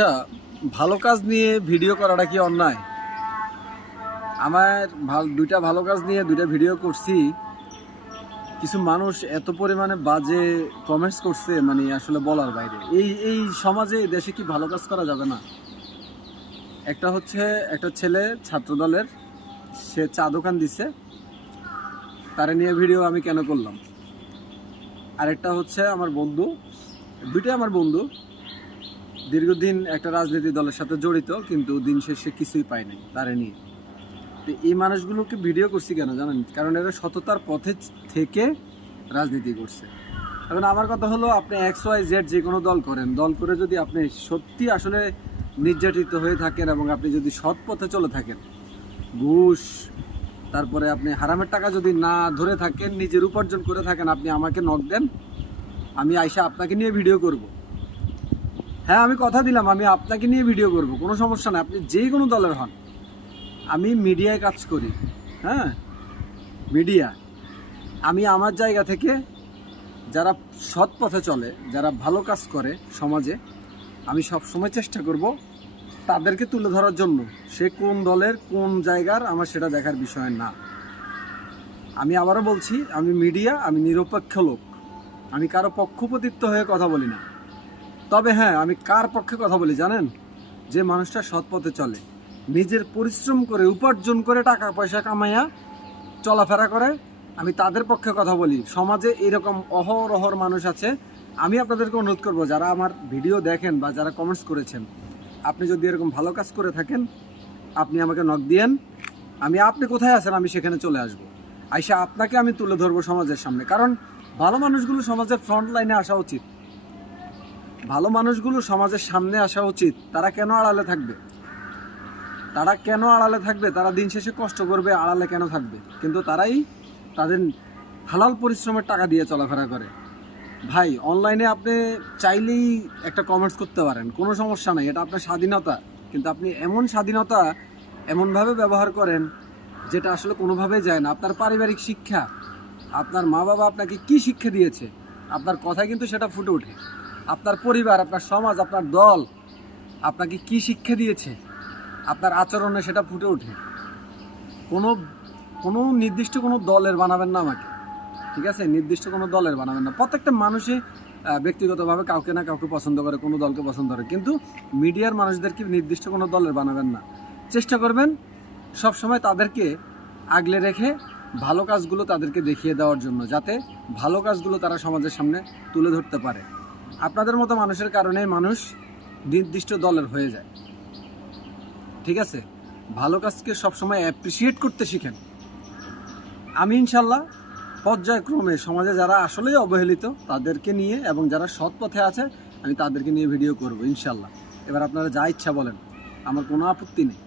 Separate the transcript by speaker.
Speaker 1: আচ্ছা ভালো কাজ নিয়ে ভিডিও করাটা কি অন্যায়? আমার ভালো, দুইটা ভালো কাজ নিয়ে দুইটা ভিডিও করছি। কিছু মানুষ এত পরিমাণে বাজে কমেন্টস করছে মানে আসলে বলার বাইরে। এই এই সমাজে দেশে কি ভালো কাজ করা যাবে না? একটা হচ্ছে, একটা ছেলে ছাত্রদলের, সে চা দোকান দিছে। তারে নিয়ে ভিডিও আমি কেন করলাম? আরেকটা হচ্ছে আমার বন্ধু, দুইটাই আমার বন্ধু। দীর্ঘদিন একটা রাজনীতি দলের সাথে জড়িত, কিন্তু দিন শেষে কিছুই পায়নি তারে নিয়ে। তো এই মানুষগুলোকে ভিডিও করছি কেন জানেন? কারণ এরা সততার পথে থেকে রাজনীতি করছে। এখন আমার কথা হলো, আপনি এক্স ওয়াই জেড যে কোনো দল করেন, দল করে যদি আপনি সত্যি আসলে নির্যাতিত হয়ে থাকেন এবং আপনি যদি সৎ পথে চলে থাকেন, ঘুষ, তারপরে আপনি হারামের টাকা যদি না ধরে থাকেন, নিজের উপার্জন করে থাকেন, আপনি আমাকে নক দেন, আমি আইসা আপনাকে নিয়ে ভিডিও করব। হ্যাঁ আমি কথা দিলাম, আমি আপনাকে নিয়ে ভিডিও করব, কোনো সমস্যা নাই, আপনি যে কোনো দলের হন। আমি মিডিয়ায় কাজ করি হ্যাঁ? মিডিয়া। আমি আমার জায়গা থেকে যারা সৎ পথে চলে, যারা ভালো কাজ করে সমাজে, আমি সব সময় চেষ্টা করব তাদেরকে তুলে ধরার জন্য, সে কোন দলের কোন জায়গার আমার সেটা দেখার বিষয় না। আমি আবারও বলছি, আমি মিডিয়া, আমি নিরপেক্ষ লোক। আমি কারও পক্ষপাতিত্ব হয়ে কথা বলি না। তবে হ্যাঁ আমি কার পক্ষে কথা বলি জানেন? যে মানুষটা সৎ পথে চলে, নিজের পরিশ্রম করে, উপার্জন করে টাকা পয়সা কামাইয়া চলাফেরা করে, আমি তাদের পক্ষে কথা বলি। সমাজে এরকম অহরহর মানুষ আছে, আমি আপনাদেরকে অনুরোধ করব, যারা আমার ভিডিও দেখেন বা যারা কমেন্টস করেছেন, আপনি যদি এরকম ভালো কাজ করে থাকেন, আপনি আমাকে নক দিয়েন, আমি আপনি কোথায় আছেন আমি সেখানে চলে আসব। আইসা আপনাকে আমি তুলে ধরবো সমাজের সামনে, কারণ ভালো মানুষগুলো সমাজের ফ্রন্ট লাইনে আসা উচিত। ভালো মানুষগুলো সমাজের সামনে আসা উচিত। তারা কেন আড়ালে থাকবে? তারা কেন আড়ালে থাকবে? তারা দিন শেষে কষ্ট করবে, আড়ালে কেন থাকবে? কিন্তু তারাই তাদের হালাল পরিশ্রমের টাকা দিয়ে চলাফেরা করে। ভাই অনলাইনে আপনি চাইলেই একটা কমেন্টস করতে পারেন, কোনো সমস্যা নাই, এটা আপনার স্বাধীনতা। কিন্তু আপনি এমন স্বাধীনতা এমনভাবে ব্যবহার করেন, যেটা আসলে কোনোভাবেই যায় না। আপনার পারিবারিক শিক্ষা, আপনার মা বাবা আপনাকে কি শিক্ষা দিয়েছে? আপনার কথায় কিন্তু সেটা ফুটে ওঠে। আপনার পরিবার, আপনার সমাজ, আপনার দল আপনাকে কি শিক্ষা দিয়েছে? আপনার আচরণে সেটা ফুটে ওঠে। কোনো কোনো নির্দিষ্ট কোনো দলের বানাবেন না আমাকে। ঠিক আছে? নির্দিষ্ট কোনো দলের বানাবেন না। প্রত্যেকটা মানুষই ব্যক্তিগতভাবে কাউকে না কাউকে পছন্দ করে, কোনো দলকে পছন্দ করে। কিন্তু মিডিয়ার মানুষদেরকে নির্দিষ্ট কোনো দলের বানাবেন না। চেষ্টা করবেন সব সময় তাদেরকে আগলে রেখে ভালো কাজগুলো তাদেরকে দেখিয়ে দেওয়ার জন্য, যাতে ভালো কাজগুলো তারা সমাজের সামনে তুলে ধরতে পারে। আপনাদের মতো মানুষের কারণে মানুষ নির্দিষ্ট দলের হয়ে যায়। ঠিক আছে? ভালো কাজকে সবসময় অ্যাপ্রিসিয়েট করতে শিখেন। আমি ইনশাল্লাহ পর্যায়ক্রমে সমাজে যারা আসলেই অবহেলিত, তাদেরকে নিয়ে এবং যারা সৎ পথে আছে, আমি তাদেরকে নিয়ে ভিডিও করব ইনশাল্লাহ। এবার আপনারা যা ইচ্ছা বলেন, আমার কোনো আপত্তি নেই।